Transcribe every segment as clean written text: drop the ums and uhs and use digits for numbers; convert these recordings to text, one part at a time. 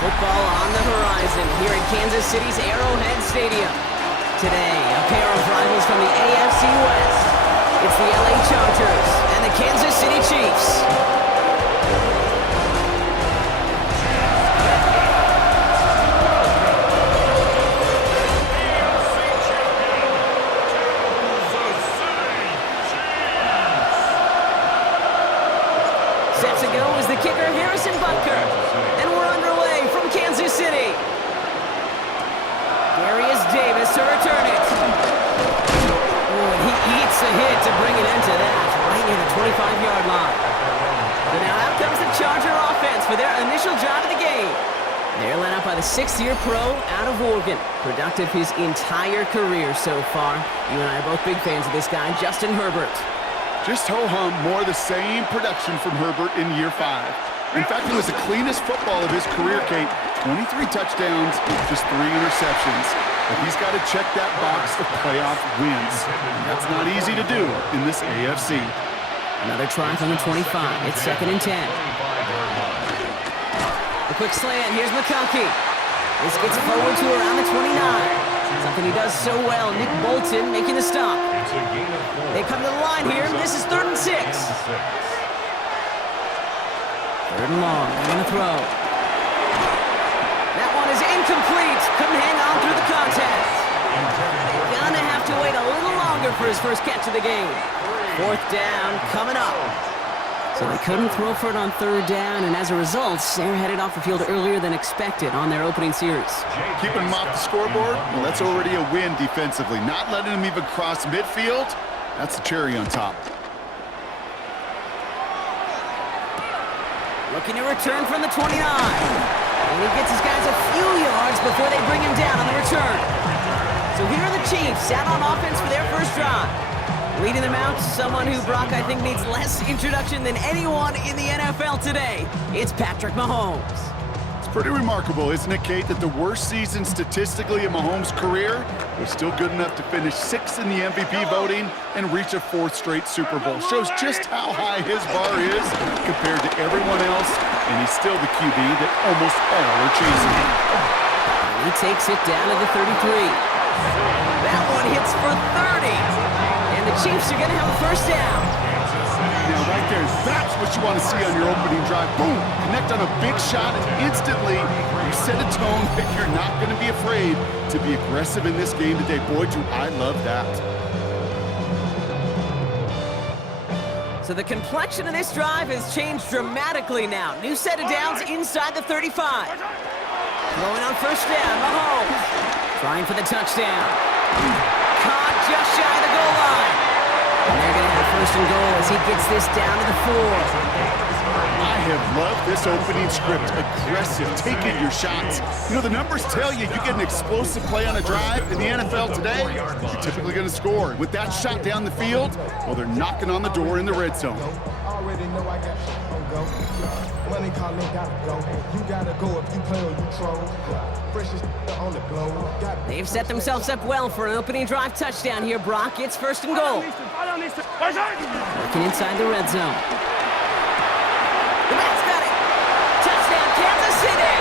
Football on the horizon here at Kansas City's Arrowhead Stadium. Today, a pair of rivals from the AFC West. It's the LA Chargers and the Kansas City Chiefs. Set to go is the kicker, Harrison Butker. And we're underway from Kansas City. Darius Davis to return it. Oh, and he eats the hit to bring an end to that, right near the 25-yard line. So now out comes the Charger offense for their initial drive of the game. They're led out by the sixth-year pro out of Oregon. Productive his entire career so far. You and I are both big fans of this guy, Justin Herbert. Just ho-hum, more of the same production from Herbert in year 5. In fact, it was the cleanest football of his career, Kate. 23 touchdowns, just 3 interceptions. But he's got to check that box of playoff wins. That's not easy to do in this AFC. Another try from the 25. It's 2nd and 10. A quick slant. Here's McConkey. This gets forward to around the 29. Something he does so well. Nick Bolton making the stop. They come to the line here. This is 3rd and 6. 3rd and long. They're going to throw. That one is incomplete. Couldn't hang on through the contact. They're going to have to wait a little longer for his first catch of the game. 4th down coming up. So they couldn't throw for it on 3rd down, and as a result, they're headed off the field earlier than expected on their opening series. Keeping him off the scoreboard, well, that's already a win defensively. Not letting him even cross midfield, that's the cherry on top. Looking to return from the 29. And he gets his guys a few yards before they bring him down on the return. So here are the Chiefs out on offense for their first drive. Leading them out, someone who, Brock, I think needs less introduction than anyone in the NFL today. It's Patrick Mahomes. It's pretty remarkable, isn't it, Kate, that the worst season statistically in Mahomes' career was still good enough to finish 6th in the MVP voting and reach a 4th straight Super Bowl. Shows just how high his bar is compared to everyone else, and he's still the QB that almost all are chasing him. And he takes it down to the 33. That one hits for 30. And the Chiefs are going to have a first down. Now, right there, that's what you want to see on your opening drive. Boom! Connect on a big shot, and instantly you set a tone that you're not going to be afraid to be aggressive in this game today. Boy, do I love that. So the complexion of this drive has changed dramatically now. New set of downs inside the 35. Throwing on first down, Mahomes. Trying for the touchdown. Caught just shy of the goal line. And they're going to have 1st and goal as he gets this down to the 4. I have loved this opening script. Aggressive, taking your shots. You know, the numbers tell you get an explosive play on a drive in the NFL today, you're typically going to score. With that shot down the field, well, they're knocking on the door in the red zone. Money calling, gotta go. You gotta go if you play or you troll. Freshest on the globe. They've set themselves up well for an opening drive touchdown here, Brock. It's 1st and goal. Working inside the red zone. The Mets got it. Touchdown, Kansas City.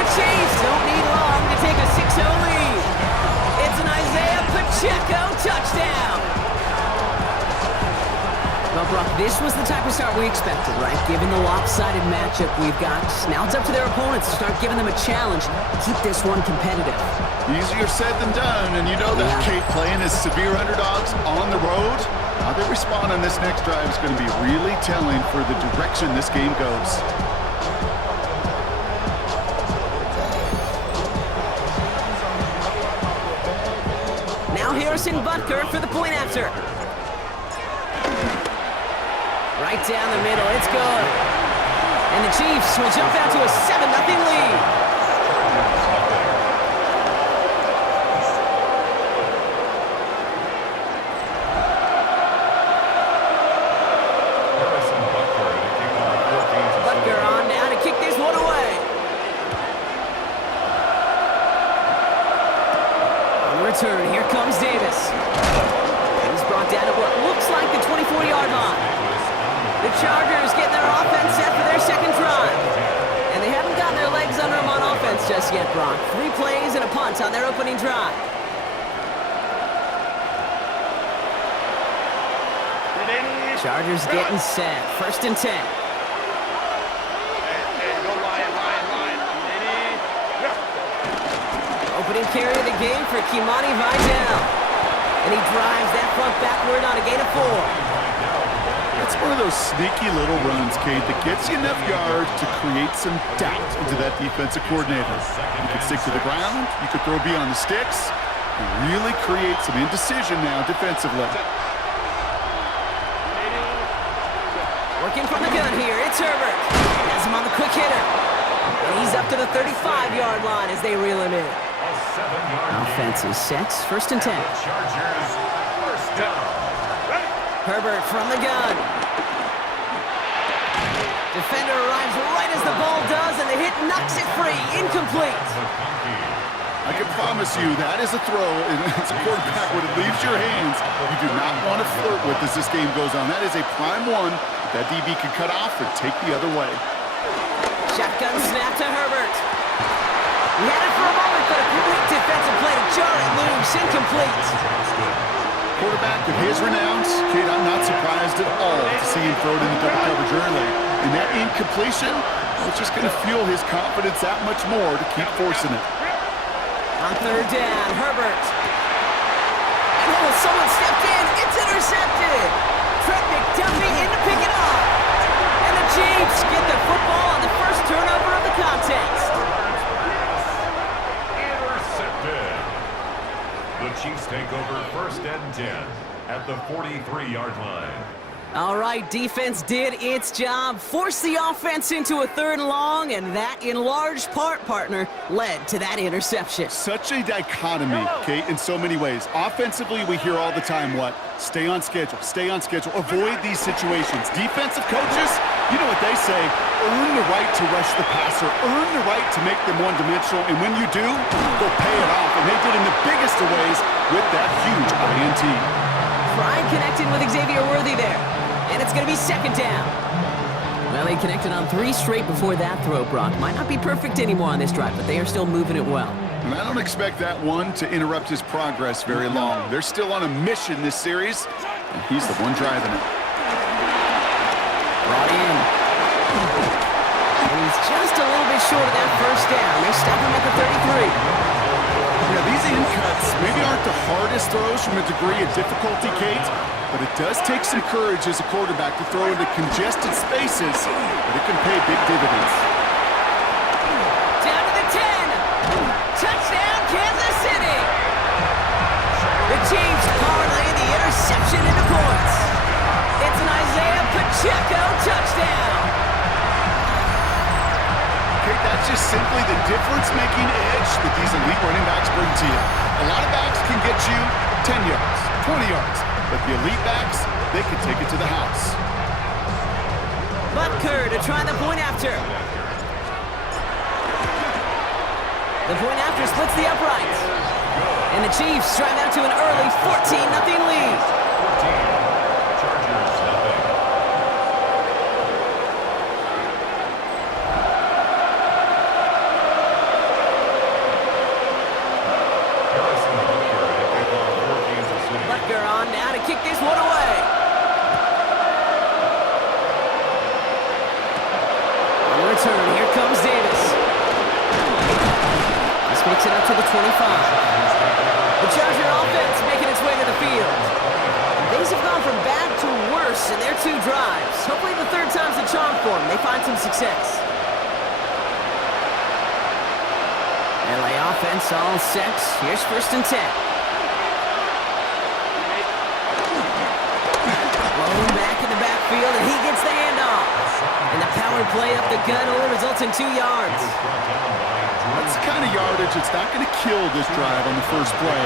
The Chiefs don't need long to take a 6-0 lead. It's an Isaiah Pacheco touchdown. Well, Brock, this was the type of start we expected, right? Given the lopsided matchup we've got, now it's up to their opponents to start giving them a challenge. Keep this one competitive. Easier said than done, and you know that, Kate, playing as severe underdogs on the road. How they respond on this next drive is going to be really telling for the direction this game goes. Now Harrison Butker for the point after. Right down the middle, it's good. And the Chiefs will jump out to a 7-0 lead. Butker on now to kick this one away. On return, here comes Davis. He's brought down to what looks like the 24-yard line. The Chargers getting their offense set for their second drive. And they haven't gotten Brock. 3 plays and a punt on their opening drive. Chargers getting set. 1st and 10. Opening carry of the game for Kimani Vidal. And he drives that front backward on a gain of 4. It's one of those sneaky little runs, Kate, that gets you enough yards to create some doubt into that defensive coordinator. You could stick to the ground, you could throw beyond the sticks, and really create some indecision now defensively. Working from the gun here, it's Herbert. Has him on the quick hitter. And he's up to the 35-yard line as they reel him in. Offense is set. 1st and 10. Chargers, 1st down. Herbert from the gun. Defender arrives right as the ball does, and the hit knocks it free. Incomplete. I can promise you that is a throw, and as a quarterback, when it leaves your hands, you do not want to flirt with as this game goes on. That is a prime one that DB can cut off or take the other way. Shotgun snap to Herbert. He had it for a moment, but a great defensive play to jar it loose. Incomplete. Quarterback of his renown, Kate, I'm not surprised at all to see him throw it in the double coverage early. And that incompletion is just going to fuel his confidence that much more to keep forcing it. On 3rd down, Herbert. And oh, someone stepped in. It's intercepted. Trent McDuffie in to pick it up. And the Chiefs get the football on the first turnover of the contest. Intercepted. The Chiefs take over 1st and 10 at the 43-yard line. All right, defense did its job, forced the offense into a 3rd and long, and that, in large part, partner, led to that interception. Such a dichotomy, Kate, in so many ways. Offensively, we hear all the time what? Stay on schedule, avoid these situations. Defensive coaches, you know what they say, earn the right to rush the passer, earn the right to make them one-dimensional, and when you do, go pay it off. And they did in the biggest of ways with that huge INT. Pride connecting with Xavier Worthy there. And it's going to be 2nd down. Well, they connected on 3 straight before that throw, Brock. Might not be perfect anymore on this drive, but they are still moving it well. And I don't expect that one to interrupt his progress very long. They're still on a mission this series, and he's the one driving it. Brought in. And he's just a little bit short of that 1st down. They stop him at the 33. Yeah, these in cuts maybe aren't the hardest throws from a degree of difficulty, Kate, but it does take some courage as a quarterback to throw into congested spaces, but it can pay big dividends. Down to the 10. Touchdown, Kansas City. The Chiefs parlay the interception into points. It's an Isaiah Pacheco touchdown. Kate, that's just simply the difference-making edge that these elite running backs bring to you. A lot of backs can get you 10 yards, 20 yards. But the elite backs, they can take it to the house. Butker to try the point after. The point after splits the uprights. And the Chiefs drive out to an early 14-0 lead. Chargers, nothing. Butker on now to kick this one away. On the return, here comes Davis. This makes it up to the 25. The Charger offense making its way to the field. Things have gone from bad to worse in their 2 drives. Hopefully the 3rd time's a charm for them. They find some success. LA offense all set. Here's 1st and 10. Blown back in the backfield, and he gets the handoff. And the power play up the gut only results in 2 yards. That's the kind of yardage that's not going to kill this drive on the first play,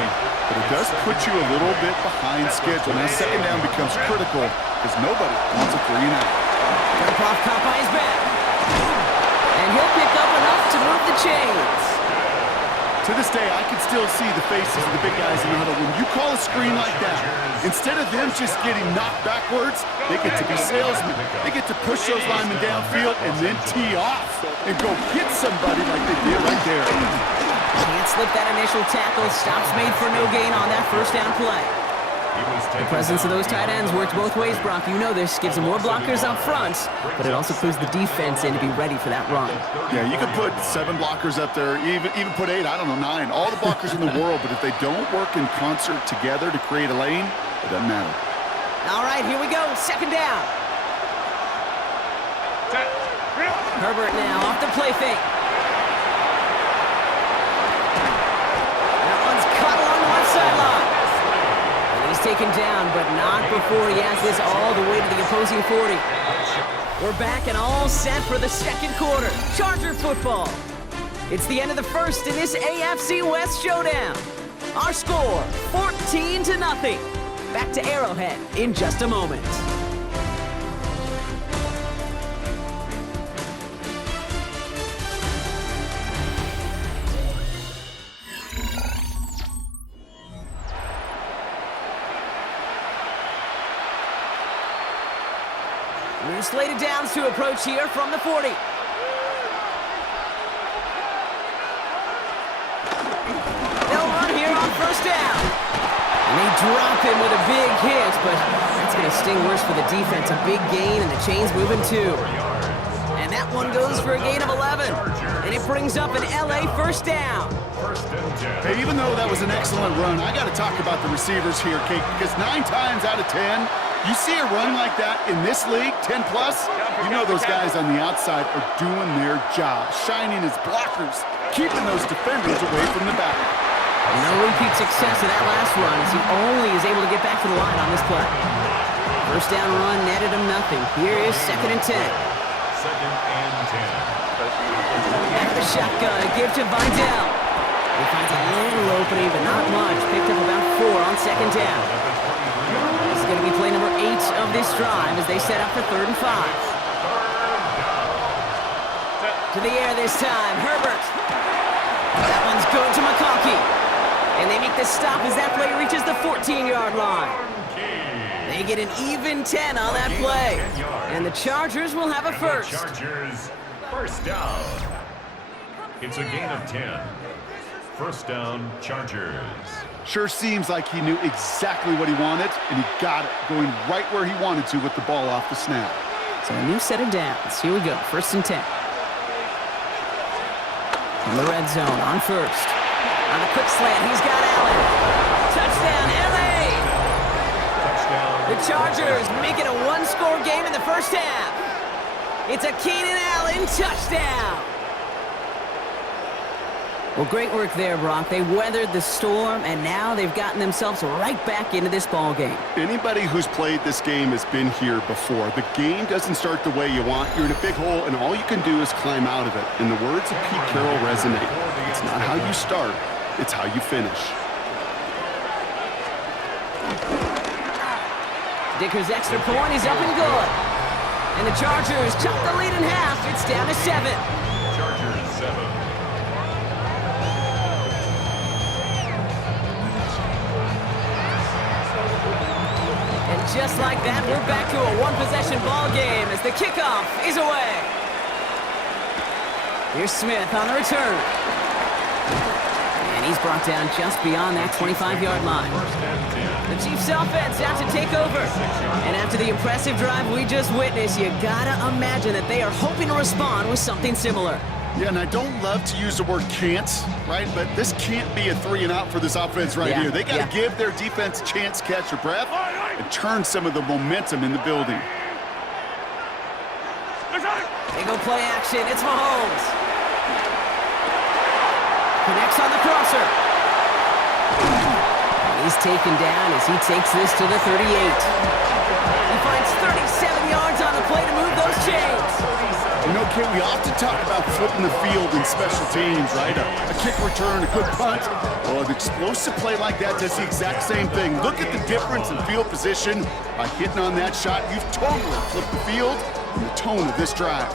but it does put you a little bit behind schedule. Now 2nd down becomes critical because nobody wants a 3-and-out. Karpov caught by his back. And he'll pick up enough to move the chains. To this day, I can still see the faces of the big guys in the huddle. When you call a screen like that, instead of them just getting knocked backwards, they get to be salesmen. They get to push those linemen downfield and then tee off and go hit somebody like they did right there. Can't slip that initial tackle. Stops made for no gain on that first down play. The presence of those tight ends works both ways, Brock. You know this. Gives them more blockers up front, but it also puts the defense in to be ready for that run. Yeah, you could put 7 blockers up there, even put 8, I don't know, 9. All the blockers in the world, but if they don't work in concert together to create a lane, it doesn't matter. All right, here we go. Second down. Herbert now off the play fake. That one's cut along the left sideline. He's taken down, but not before he has this all the way to the opposing 40. We're back and all set for the second quarter. Charger football. It's the end of the first in this AFC West showdown. Our score, 14-0. Back to Arrowhead in just a moment. New slated downs to approach here from the 40. They'll run here on first down. And they drop him with a big hit, but that's going to sting worse for the defense. A big gain, and the chain's moving too. And that one goes for a gain of 11. And it brings up an LA first down. Hey, even though that was an excellent run, I got to talk about the receivers here, Kate, because 9 times out of 10, you see a run like that in this league, 10+, you know those guys on the outside are doing their job, shining as blockers, keeping those defenders away from the back. No repeat success in that last run as he only is able to get back to the line on this play. First down run netted him nothing. Here is 2nd and 10. 2nd and 10. Out of the shotgun, a give to Vidal. He finds a little opening, but not much. Picked up about 4 on 2nd down. This is going to be play number 8 of this drive as they set up for 3rd and 5. To the air this time, Herbert. That one's good to McConkey. And they make the stop as that play reaches the 14-yard line. They get an even 10 on that play. And the Chargers will have a first. Chargers, first down. It's a gain of 10. First down, Chargers. Sure seems like he knew exactly what he wanted, and he got it, going right where he wanted to with the ball off the snap. So a new set of downs. Here we go, 1st and 10. In the red zone, on first. On a quick slant, he's got Allen. Touchdown, LA! Touchdown. The Chargers make it a 1-score game in the first half. It's a Keenan Allen touchdown. Well, great work there, Brock. They weathered the storm, and now they've gotten themselves right back into this ball game. Anybody who's played this game has been here before. The game doesn't start the way you want. You're in a big hole, and all you can do is climb out of it. And the words of Pete Carroll resonate. It's not how you start, it's how you finish. Dicker's extra point is up and good. And the Chargers chop the lead in half. It's down to 7. Chargers 7. Just like that, we're back to a 1-possession ball game as the kickoff is away. Here's Smith on the return. And he's brought down just beyond that 25-yard line. The Chiefs offense out to take over. And after the impressive drive we just witnessed, you gotta imagine that they are hoping to respond with something similar. Yeah, and I don't love to use the word can't, right? But this can't be a 3-and-out for this offense right here. They got to give their defense a chance to catch their breath and turn some of the momentum in the building. They go play action. It's Mahomes. Connects on the crosser. He's taken down as he takes this to the 38. He finds 37 yards on the play to move those chains. You know, Kate, we often talk about flipping the field in special teams, right? A kick return, a good punt. Well, an explosive play like that does the exact same thing. Look at the difference in field position. By hitting on that shot, you've totally flipped the field and the tone of this drive.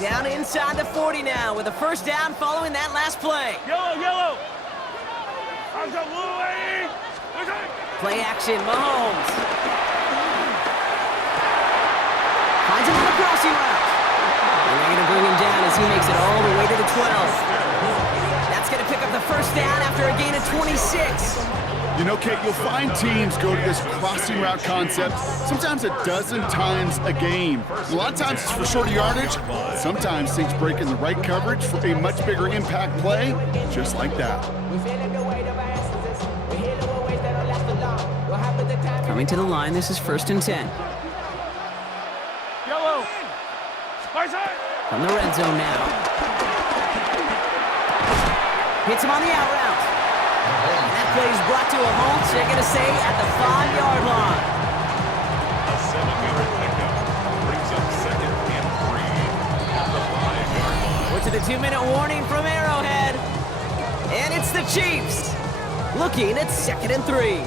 Down inside the 40 now with a first down following that last play. Yellow. Play action, Mahomes. Finds him on the crossing route. And they're going to bring him down as he makes it all the way to the 12. That's going to pick up the first down after a gain of 26. You know, Kate, you'll find teams go to this crossing route concept sometimes a dozen times a game. A lot of times it's for shorter yardage. Sometimes things break in the right coverage for a much bigger impact play, just like that. Coming to the line, this is 1st and 10. Yellow. From the red zone now. Hits him on the out route. And that play is brought to a halt, so they're going to say at the 5-yard line. A 7-yard pickup brings up 2nd and 3 at the 5-yard line. We're to the 2-minute warning from Arrowhead. And it's the Chiefs looking at 2nd and 3.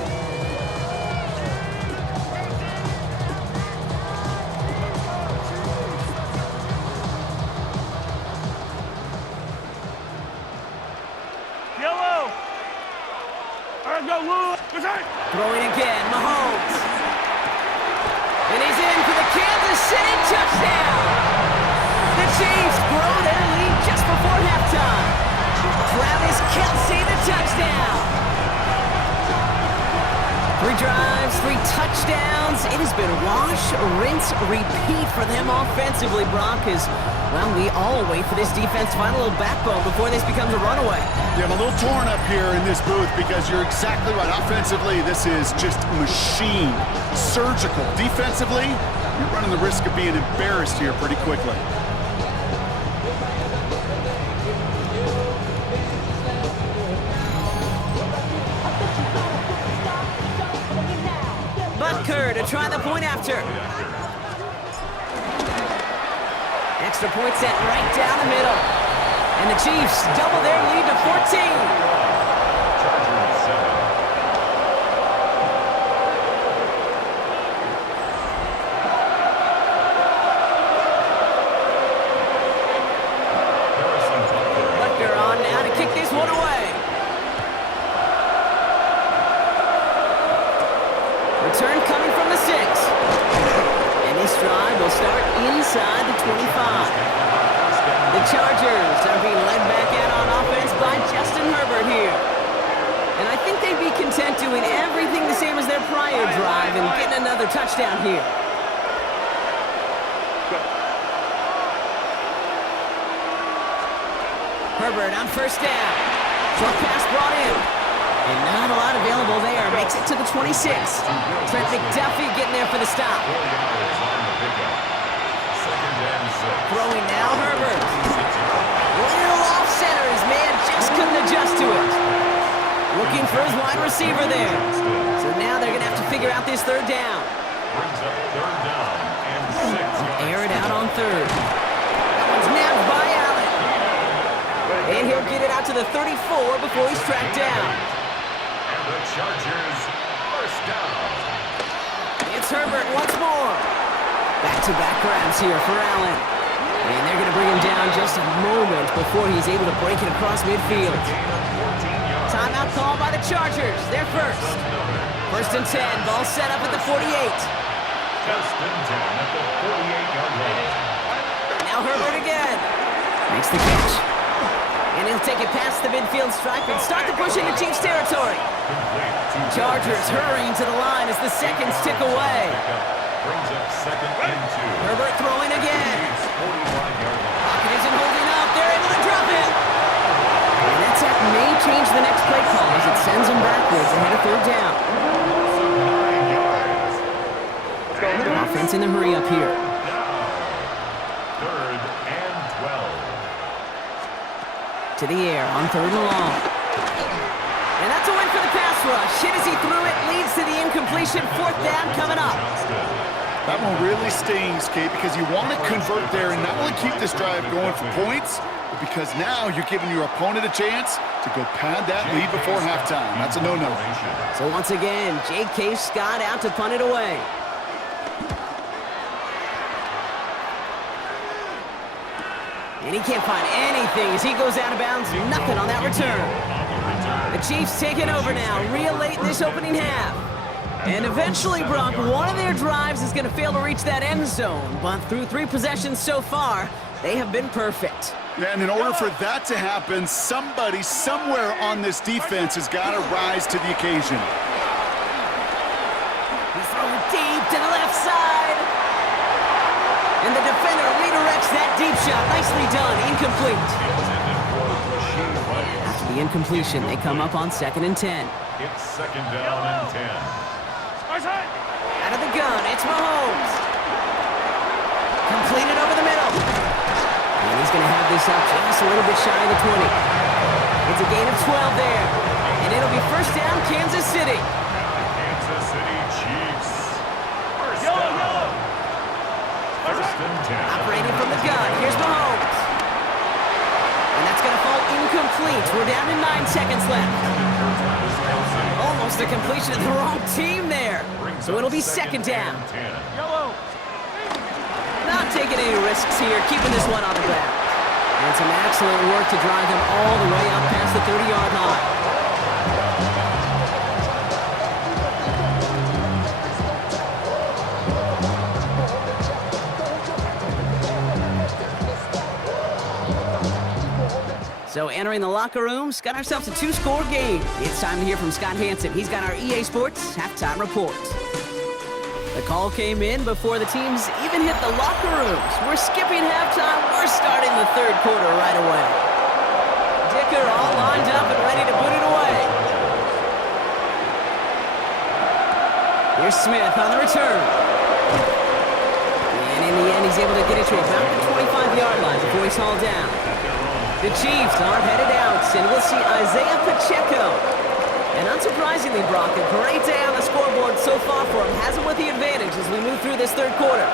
Throwing again, Mahomes. And he's in for the Kansas City touchdown. The Chiefs grow their lead just before halftime. Travis Kelce, the touchdown. 3 drives, 3 touchdowns. It has been wash, rinse, repeat for them offensively, Brock, as, well, we all wait for this defense to find a little backbone before this becomes a runaway. Yeah, I'm a little torn up here in this booth because you're exactly right. Offensively, this is just machine, surgical. Defensively, you're running the risk of being embarrassed here pretty quickly. Butker to try the point after. Extra point set right down the middle. And the Chiefs double their lead to 14. Chargers 7. Butker on now to kick this one away. Return coming from the 6. And this drive will start inside the 25. The Chargers are being led back out on offense by Justin Herbert here. And I think they'd be content doing everything the same as their prior drive and getting another touchdown here. Herbert on first down. Short pass brought in. And not a lot available there. Makes it to the 26. Trent McDuffie getting there for the stop. Throwing now, Herbert. Little off center. His man just couldn't adjust to it. Looking for his wide receiver there. So now they're going to have to figure out this 3rd down. Brings up 3rd down and 6. Air it out on 3rd. That one's nabbed by Allen. And he'll get it out to the 34 before he's tracked down. And the Chargers first down. It's Herbert once more. Back-to-back grabs here for Allen. And they're going to bring him down just a moment before he's able to break it across midfield. Timeout call by the Chargers. They're first. 1st and 10. Ball set up at the 48. 1st and 10 at the 48-yard line. Now Herbert again. Makes the catch. And he'll take it past the midfield stripe and start to push into Chiefs territory. Chargers hurrying to the line as the seconds tick away. Brings up 2nd and 2. Herbert throwing again. 45-yard line. Pocket isn't holding up. They're able to drop it. And that sack may change the next play call as it sends them backwards ahead of 3rd down. 9 yards. Offense in the hurry up here. 3rd and 12. To the air on 3rd and long. And that's a win for the pass rush. Hit as he threw it, leads to the incompletion. 4th down coming up. That one really stings, Kate, because you want to convert there and not only keep this drive going for points, but because now you're giving your opponent a chance to go pad that lead before halftime. That's a no-no. So once again, J.K. Scott out to punt it away. And he can't find anything as he goes out of bounds. Nothing on that return. The Chiefs taking over now, real late in this opening half. And eventually, Brock, one of their drives is going to fail to reach that end zone. But through 3 possessions so far, they have been perfect. Yeah, and in order for that to happen, somebody somewhere on this defense has got to rise to the occasion. He's throwing deep to the left side. And the defender redirects that deep shot. Nicely done. Incomplete. After the incompletion, they come up on 2nd and 10. It's 2nd down and 10. Out of the gun, it's Mahomes. Completed over the middle. And he's going to have this up just a little bit shy of the 20. It's a gain of 12 there. And it'll be 1st down, Kansas City. Kansas City Chiefs. First down. 1st and 10. Operating from the gun, here's Mahomes. And that's going to fall incomplete. We're down to 9 seconds left. Almost a completion of the wrong team there. So it'll be 2nd down. Not taking any risks here, keeping this one on the ground. And some excellent work to drive them all the way up past the 30-yard line. So entering the locker rooms, got ourselves a 2-score game. It's time to hear from Scott Hansen. He's got our EA Sports halftime report. The call came in before the teams even hit the locker rooms. We're skipping halftime. We're starting the 3rd quarter right away. Dicker all lined up and ready to boot it away. Here's Smith on the return. And in the end, he's able to get it to about the 25-yard line before he's hauled down. The Chiefs are headed out, and we'll see Isaiah Pacheco. And unsurprisingly, Brock, a great day on the scoreboard so far for him. Has him with the advantage as we move through this 3rd quarter.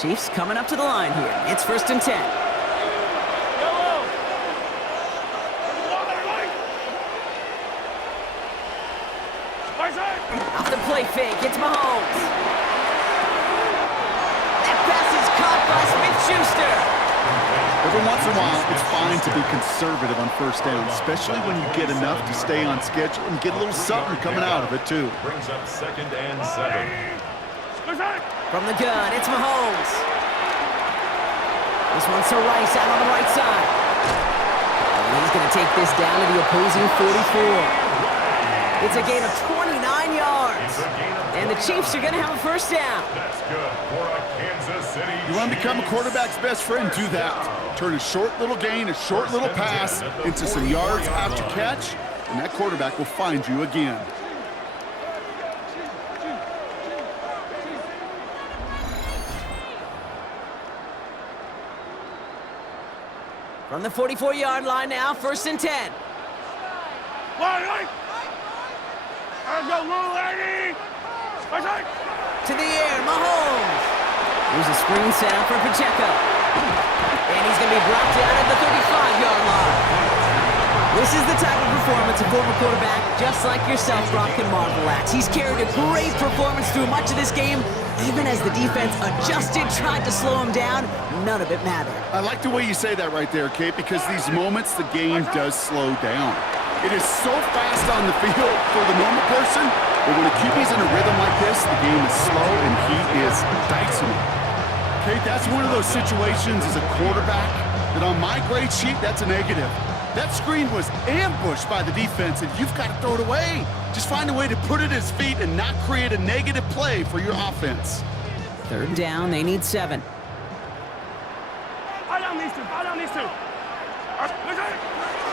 Chiefs coming up to the line here. It's 1st and 10. Off the play fake, it's Mahomes. That pass is caught by Smith-Schuster. Every once in a while, it's fine to be conservative on 1st down, especially when you get enough to stay on schedule and get a little something coming out of it, too. Brings up 2nd and 7. From the gun, it's Mahomes. This one's to Rice out on the right side. And he's going to take this down to the opposing 44. It's a gain of 29 yards. And the Chiefs are going to have a 1st down. That's good for a Kansas City. You want to become a quarterback's best friend, do that. Turn a short little gain, a short little pass into some yards after catch, and that quarterback will find you again. From the 44-yard line now, 1st and 10. To the air, Mahomes. Here's a screen set up for Pacheco. And he's going to be brought down at the 35-yard line. This is the type of performance a former quarterback, just like yourself, Brock, can marvel at. He's carried a great performance through much of this game. Even as the defense adjusted, tried to slow him down, none of it mattered. I like the way you say that right there, Kate, because these moments the game does slow down. It is so fast on the field for the normal person, but when a QB's in a rhythm like this, the game is slow and he is dicing it. Kate, that's one of those situations as a quarterback that on my grade sheet, that's a negative. That screen was ambushed by the defense, and you've got to throw it away. Just find a way to put it at his feet and not create a negative play for your offense. 3rd down, they need 7.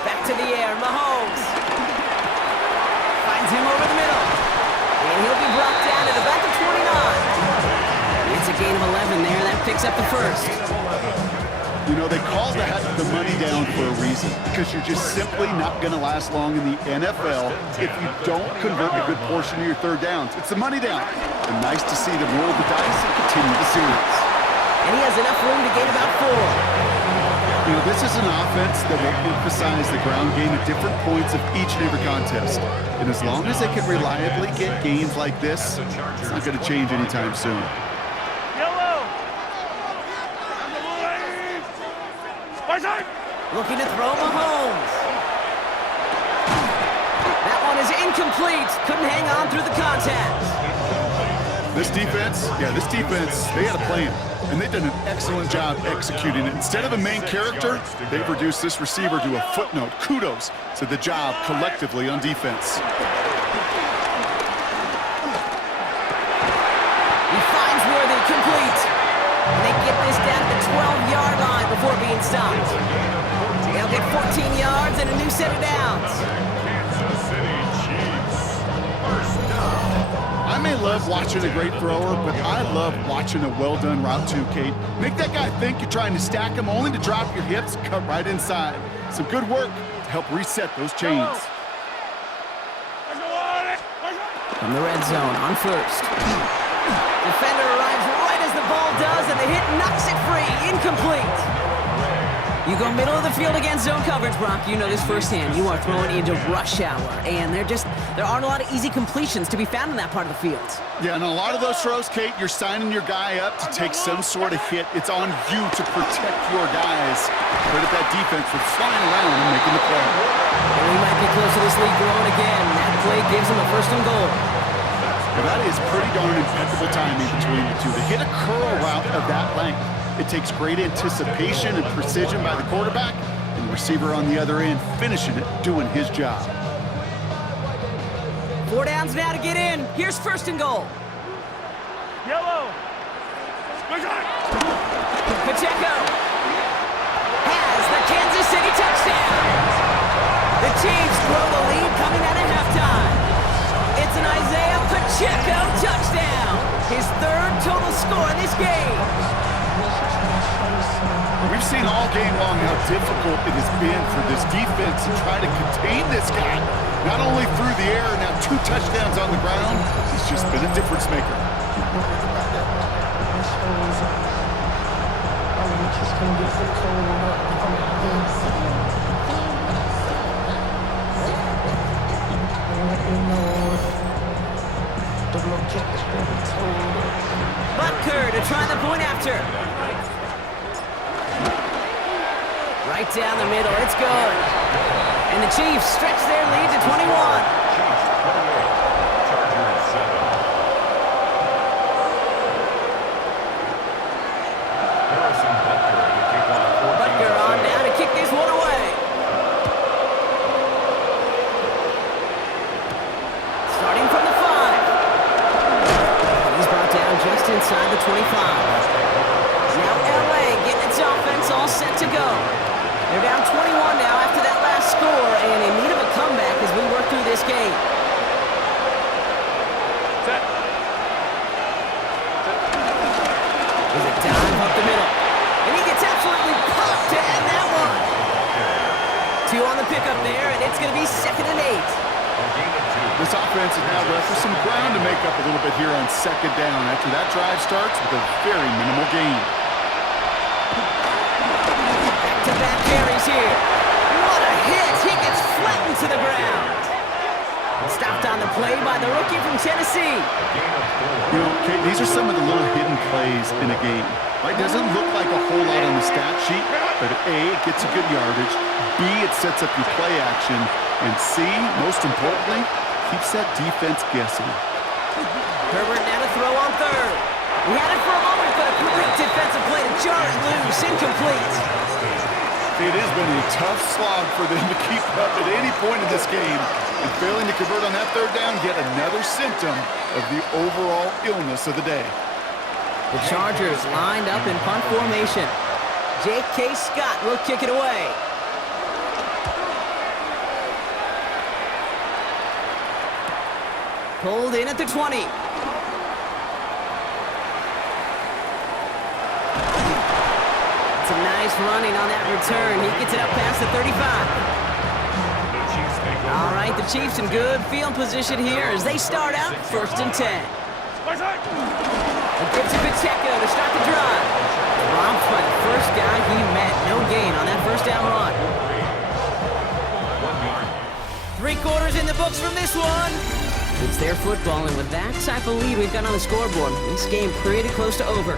Back to the air, Mahomes. Finds him over the middle. And he'll be brought down at about the 29. It's a gain of 11 there. That picks up the 1st. You know, they call that the money down for a reason, because you're just simply not going to last long in the NFL if you don't convert a good portion of your 3rd downs. It's the money down. And nice to see them roll the dice and continue the series. And he has enough room to gain about 4. You know, this is an offense that will emphasize the ground game at different points of each and every contest. And as long as they can reliably get gains like this, it's not going to change anytime soon. Looking to throw Mahomes. That one is incomplete. Couldn't hang on through the contact. This defense, they had a plan. And they've done an excellent job executing it. Instead of a main character, they've reduced this receiver to a footnote. Kudos to the job collectively on defense. He finds Worthy complete. And they get this down to the 12-yard line before being stopped. They'll get 14 yards and a new set of downs. I may love watching a great thrower, but I love watching a well-done route too, Kate. Make that guy think you're trying to stack him, only to drop your hips, cut right inside. Some good work to help reset those chains. From the red zone on first. Defender arrives right as the ball does, and the hit knocks it free. Incomplete. You go middle of the field against zone coverage, Brock. You know this firsthand. You are throwing into rush hour, and there aren't a lot of easy completions to be found in that part of the field. Yeah, and a lot of those throws, Kate, you're signing your guy up to take some sort of hit. It's on you to protect your guys. Credit that defense for flying around and making the play. And we might be close to this lead growing again. That play gives him a first and goal. Well, that is pretty darn impeccable timing between the two. To hit a curl route of that length, it takes great anticipation and precision by the quarterback, and the receiver on the other end finishing it, doing his job. 4 downs now to get in. Here's first and goal. Yellow. Pacheco has the Kansas City touchdown. The Chiefs grow the lead coming out of halftime. It's an Isaiah Pacheco touchdown. His third total score in this game. We've seen all game long how difficult it has been for this defense to try to contain this guy. Not only through the air, now 2 touchdowns on the ground. He's just been a difference maker. Butker to try the point after. Right down the middle, it's good. And the Chiefs stretch their lead to 21. Butker on now to kick this one away. Starting from the 5. He's brought down just inside the 25. Now LA getting its offense all set to go. They're down 21 now after that last score, and in need of a comeback as we work through this game. Is a dive up the middle. And he gets absolutely popped to end that one. 2 on the pickup there, and it's going to be 2nd and 8. This offense is now left with some ground to make up a little bit here on 2nd down after that drive starts with a very minimal gain. Back-to-back carries here. What a hit! He gets flattened to the ground. Stopped on the play by the rookie from Tennessee. You know, Kate, these are some of the little hidden plays in a game. Right? Doesn't look like a whole lot on the stat sheet, but A, it gets a good yardage. B, it sets up your play action. And C, most importantly, keeps that defense guessing. Herbert now to throw on 3rd. He had it for a moment, but a great defensive play to jar it loose. Incomplete. It has been a tough slog for them to keep up at any point in this game. And failing to convert on that 3rd down, yet another symptom of the overall illness of the day. The Chargers lined up in punt formation. J.K. Scott will kick it away. Pulled in at the 20. It's a nice running on that return. He gets it up past the 35. All right, the Chiefs in good field position here as they start out 1st and 10. He gives it to Pacheco to start the drive. Dropped by the first guy he met. No gain on that first down run. 3 quarters in the books from this one. It's their football, and with that type of lead we've got on the scoreboard, this game pretty close to over.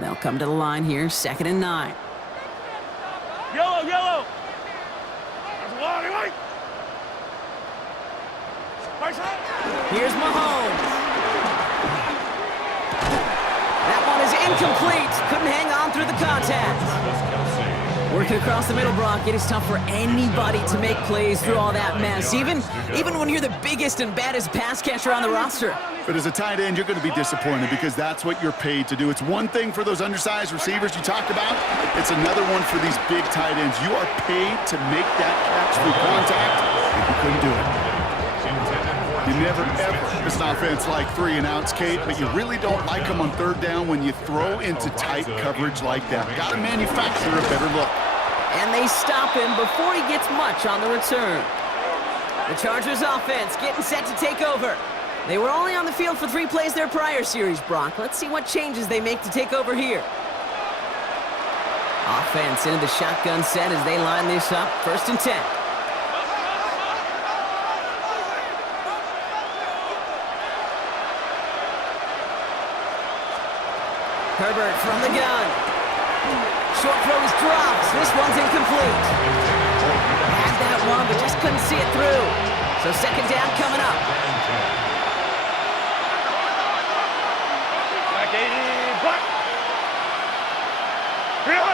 They'll come to the line here, 2nd and 9. Yellow, yellow. There's a long way. Here's Mahomes. That one is incomplete. Couldn't hang on through the contact. Working across the middle, Brock, it is tough for anybody to make plays through all that mess, even when you're the biggest and baddest pass catcher on the roster. But as a tight end, you're going to be disappointed because that's what you're paid to do. It's one thing for those undersized receivers you talked about. It's another one for these big tight ends. You are paid to make that catch through contact, and you couldn't do it. You never, ever miss an offense like 3 and outs, Kate, but you really don't like them on 3rd down when you throw into tight coverage like that. Got to manufacture a better look. And they stop him before he gets much on the return. The Chargers offense getting set to take over. They were only on the field for 3 plays their prior series, Brock. Let's see what changes they make to take over here. Offense into the shotgun set as they line this up. 1st and 10. Herbert from the gun. Short throw is dropped. This one's incomplete. Had that one, but just couldn't see it through. So 2nd down coming up.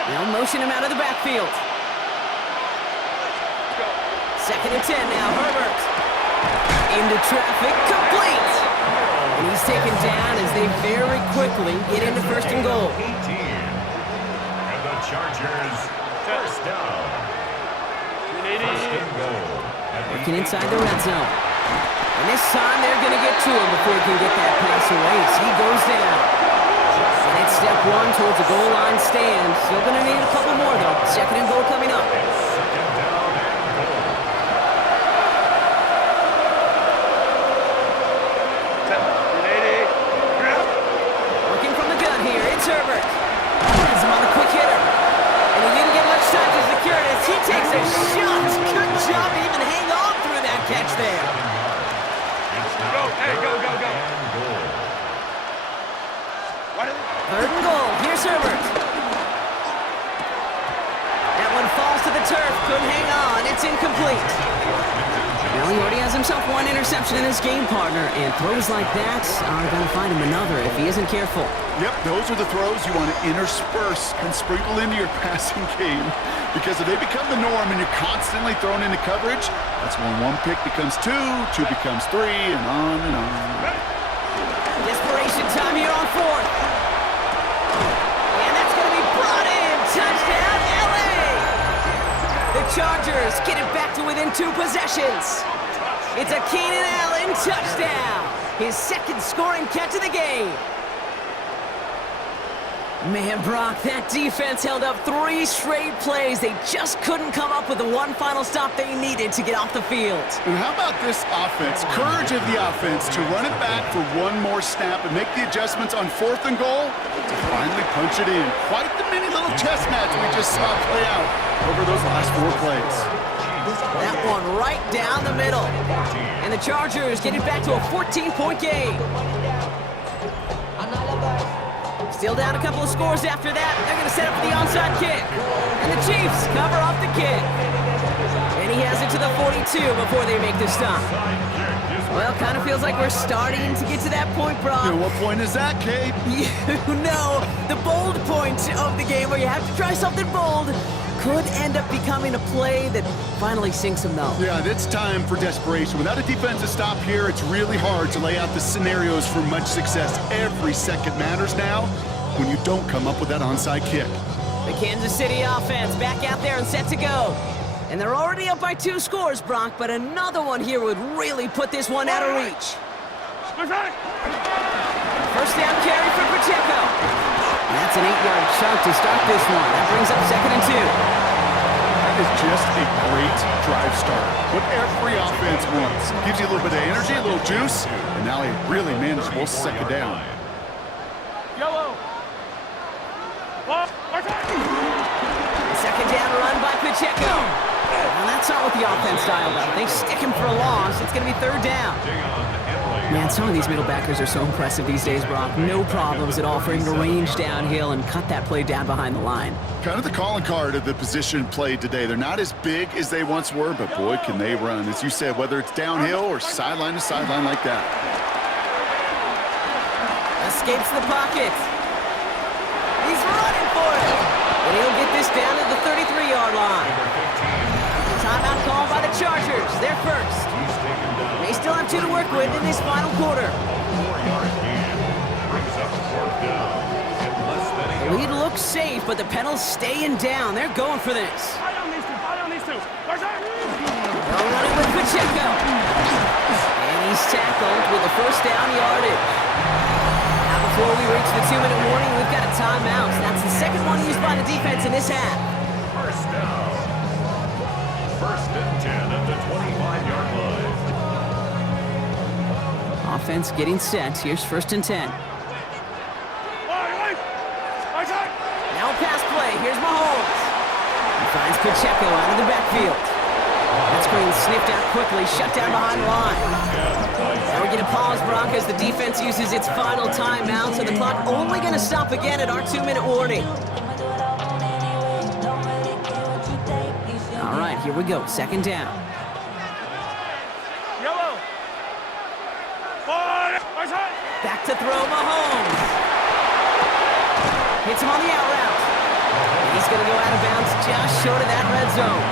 They'll motion him out of the backfield. 2nd and 10 now. Herbert. Into traffic. Complete. And he's taken down as they very quickly get into 1st and goal. And the Chargers, 1st down. 1st and goal. Working inside the red zone. And this time they're going to get to him before he can get that pass away as he goes down. And it's step 1 towards the goal line stand. Still going to need a couple more, though. 2nd and goal coming up. Working from the gun here, it's Herbert. He's him on a quick hitter. And he didn't get much time to secure it as he takes a shot. Good job to even hang on through that catch there. Go, hey, go, go, go. 3rd and goal. Here's Herbert. That one falls to the turf. Couldn't hang on. It's incomplete. Well, he already has himself 1 interception in his game, partner, and throws like that are going to find him another if he isn't careful. Yep, those are the throws you want to intersperse and sprinkle into your passing game, because if they become the norm and you're constantly thrown into coverage, that's when 1 pick becomes 2, 2 becomes 3, and on and on. Desperation time here on 4th. And that's going to be brought in. Touchdown, LA! The Chargers get it back to within 2 possessions. It's a Keenan Allen touchdown. His 2nd scoring catch of the game. Man, Brock, that defense held up 3 straight plays. They just couldn't come up with the 1 final stop they needed to get off the field. And how about this offense? Courage of the offense to run it back for 1 more snap and make the adjustments on 4th and goal to finally punch it in. Quite the mini little chess match we just saw play out over those last 4 plays. That one right down the middle. And the Chargers get it back to a 14-point game. Still down a couple of scores after that. They're going to set up for the onside kick. And the Chiefs cover off the kick. And he has it to the 42 before they make the stop. Well, kind of feels like we're starting to get to that point, Brock. And what point is that, Kate? You know, the bold point of the game where you have to try something bold could end up becoming a play that finally sinks them, though. Yeah, it's time for desperation. Without a defensive stop here, it's really hard to lay out the scenarios for much success. Every second matters now when you don't come up with that onside kick. The Kansas City offense back out there and set to go. And they're already up by 2 scores, Brock, but another one here would really put this one out of reach. First down carry for Pacheco. And that's an 8-yard chunk to start this one. That brings up 2nd and 2. That is just a great drive start. What every offense wants. Gives you a little bit of energy, a little juice, and now a really manageable 2nd down. Yellow. Second down run by Pacheco. Well, that's not what the offense dialed up. They stick him for a loss. It's going to be 3rd down. Man, some of these middle backers are so impressive these days, Brock. No problems at all for him to range downhill and cut that play down behind the line. Kind of the calling card of the position played today. They're not as big as they once were, but boy, can they run. As you said, whether it's downhill or sideline to sideline like that. Escapes the pocket. He's running for it. And he'll get this down at the 33-yard line. Timeout called by the Chargers. They're first. They still have 2 to work with in this final quarter. The lead looks safe, but the Penals staying down. They're going for this. They'll run it with Pacheco. And he's tackled with the first down yardage. Now before we reach the 2-minute warning, we've got a timeout. That's the second one used by the defense in this half. First down. 1st and 10 at the 25-yard line. Offense getting set. Here's 1st and 10. Now a pass play. Here's Mahomes. He finds Pacheco out of the backfield. That screen sniffed out quickly, shut down behind the line. Now we get a pause, Brock, as the defense uses its final timeout, so the clock only going to stop again at our 2-minute warning. All right, here we go. 2nd down. Yellow. Back to throw, Mahomes. Hits him on the out route. And he's going to go out of bounds just short of that red zone.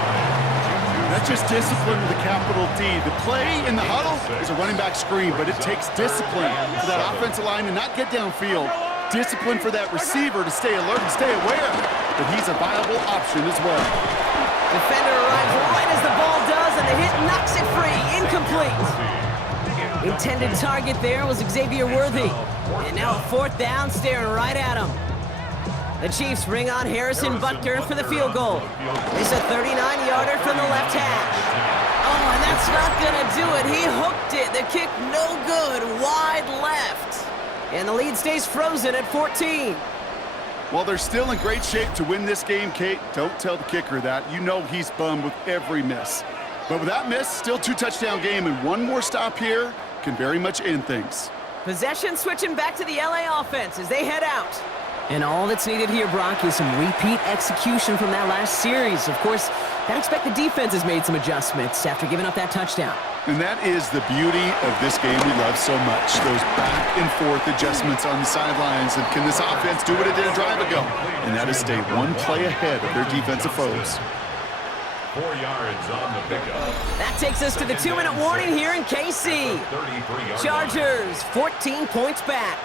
That's just discipline with a capital D. The play in the huddle is a running back screen, but it takes discipline for that offensive line to not get downfield. Discipline for that receiver to stay alert and stay aware that he's a viable option as well. Defender arrives right as the ball does, and the hit knocks it free. Incomplete. Intended target there was Xavier Worthy. And now a 4th down staring right at him. The Chiefs bring on Harrison Butker for the field goal. It's a 39-yarder from the left hash. Oh, and that's not going to do it. He hooked it. The kick no good, wide left. And the lead stays frozen at 14. While they're still in great shape to win this game, Kate, don't tell the kicker that. You know he's bummed with every miss. But with that miss, still 2-touchdown game, and one more stop here can very much end things. Possession switching back to the LA offense as they head out. And all that's needed here, Brock, is some repeat execution from that last series. Of course, I'd expect the defense has made some adjustments after giving up that touchdown. And that is the beauty of this game we love so much. Those back and forth adjustments on the sidelines. And can this offense do what it did a drive ago? And that is stay one play ahead of their defensive foes. 4 yards on the pickup. That takes us to the 2-minute warning here in KC. Chargers, 14 points back.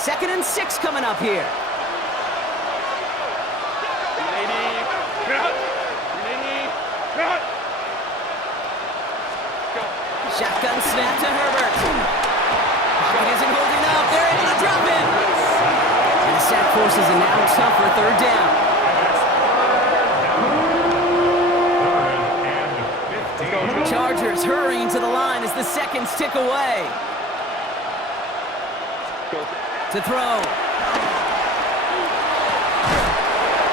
Second and 6 coming up here. Shotgun snap to Herbert. Pocket isn't holding up. They're able to drop him. And the sack forces a now tougher 3rd down. Chargers hurrying to the line as the seconds tick away. To throw.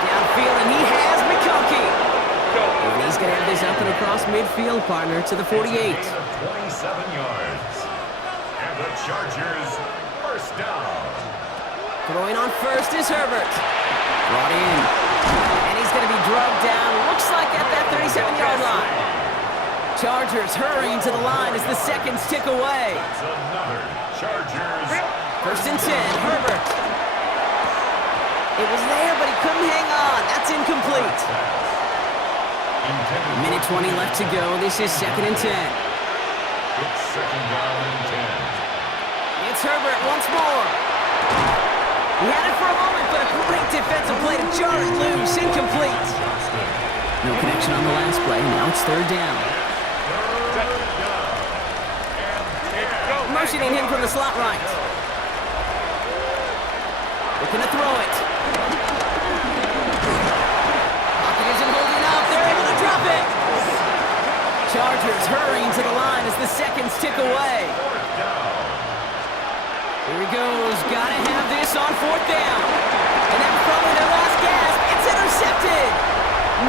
Downfield, and he has McConkey. And he's going to have this up and across midfield, partner, to the 48. 27 yards. And the Chargers first down. Throwing on first is Herbert. Brought in. And he's going to be drugged down, looks like at that 37-yard line. Chargers hurrying to the line as the seconds tick away. That's another Chargers. First and 10, Herbert. It was there, but he couldn't hang on. That's incomplete. Minute 20 left to go. This is 2nd and 10. It's 2nd down and 10. It's Herbert once more. He had it for a moment, but a defensive play to jar it loose. Incomplete. No connection on the last play. Now it's third down. Motioning him from the slot right. Looking to throw it. Pocket isn't holding up. They're able to drop it. Chargers hurrying to the line as the seconds tick away. Here he goes. Gotta have this on fourth down. And that's probably their last gasp. It's intercepted.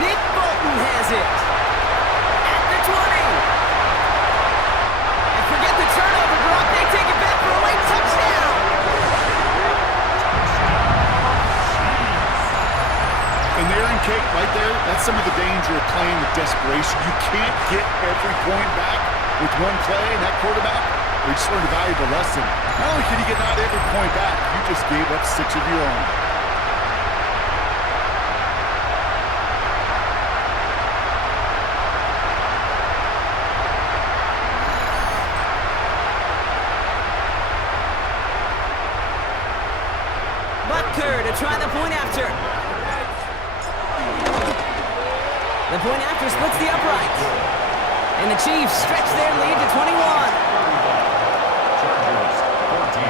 Nick Bolton has it. At the 20. And forget the turnover, Brock. They take it back for a late touchdown. And there in Kate, right there, that's some of the danger of playing with desperation. You can't get every point back with one play, and that quarterback, we just learned a valuable lesson. Not only can you get not every point back, you just gave up 6 of your own. Butker to try the point after. The point after splits the upright. And the Chiefs stretch their lead to 21. Chargers 14.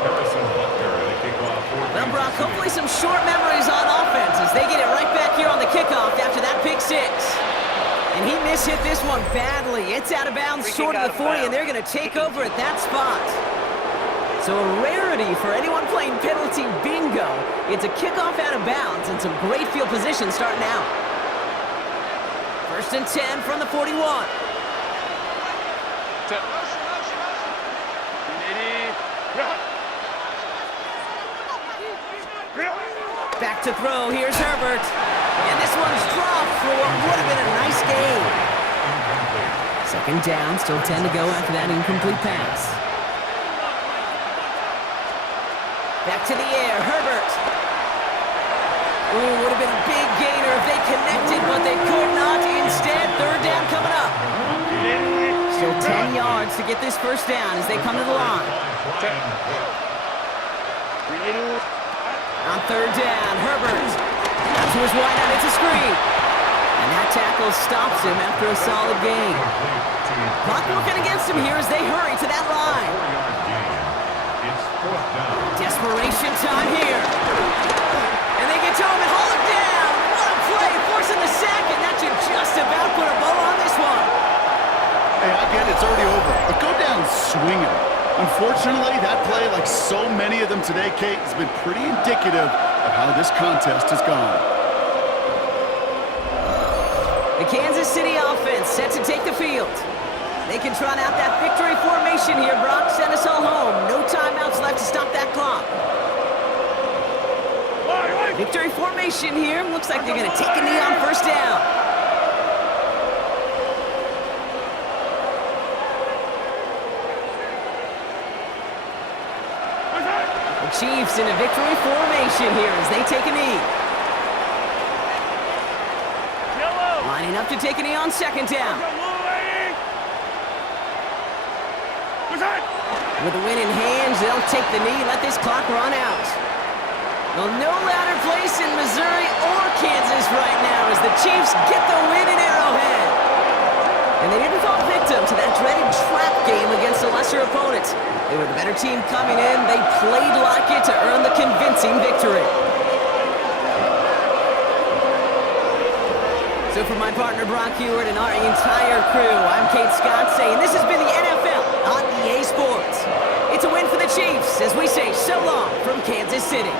Harrison Butker to kick off. Well, Brock, hopefully some short memories on offense as they get it right back here on the kickoff after that pick 6. And he mishit this one badly. It's out of bounds short of the 40, and they're going to take over at that spot. So a rarity for anyone playing penalty bingo. It's a kickoff out of bounds and some great field position starting out. 1st and 10 from the 41. Back to throw. Here's Herbert. And this one's dropped for what would have been a nice gain. 2nd down, still 10 to go after that incomplete pass. Back to the air, Herbert. Ooh, would have been a big gainer if they connected, but they could not. Instead, 3rd down coming up. Still 10 yards to get this 1st down as they come to the line. On 3rd down, Herbert. Out to his wide out, it's a screen. And that tackle stops him after a solid gain. Clock working against him here as they hurry to that line. It's 4th down. Desperation time here. And they get to him and haul him down. What a play, forcing the sack, and that should just about put a bow on this one. Hey, I get it, it's already over. But go down swinging. Unfortunately, that play, like so many of them today, Kate, has been pretty indicative of how this contest has gone. The Kansas City offense set to take the field. They can trot out that victory formation here, Brock. Send us all home. No timeouts left to stop that clock. Victory formation here. Looks like they're going to take a knee on 1st down. The Chiefs in a victory formation here as they take a knee. Lining up to take a knee on 2nd down. With the win in hands, they'll take the knee, let this clock run out. Well, no louder place in Missouri or Kansas right now as the Chiefs get the win in Arrowhead. And they didn't fall victim to that dreaded trap game against a lesser opponent. They were the better team coming in. They played like it to earn the convincing victory. So for my partner Brock Hewitt and our entire crew, I'm Kate Scott saying this has been the NFL on EA Sports. It's a win for the Chiefs as we say so long from Kansas City.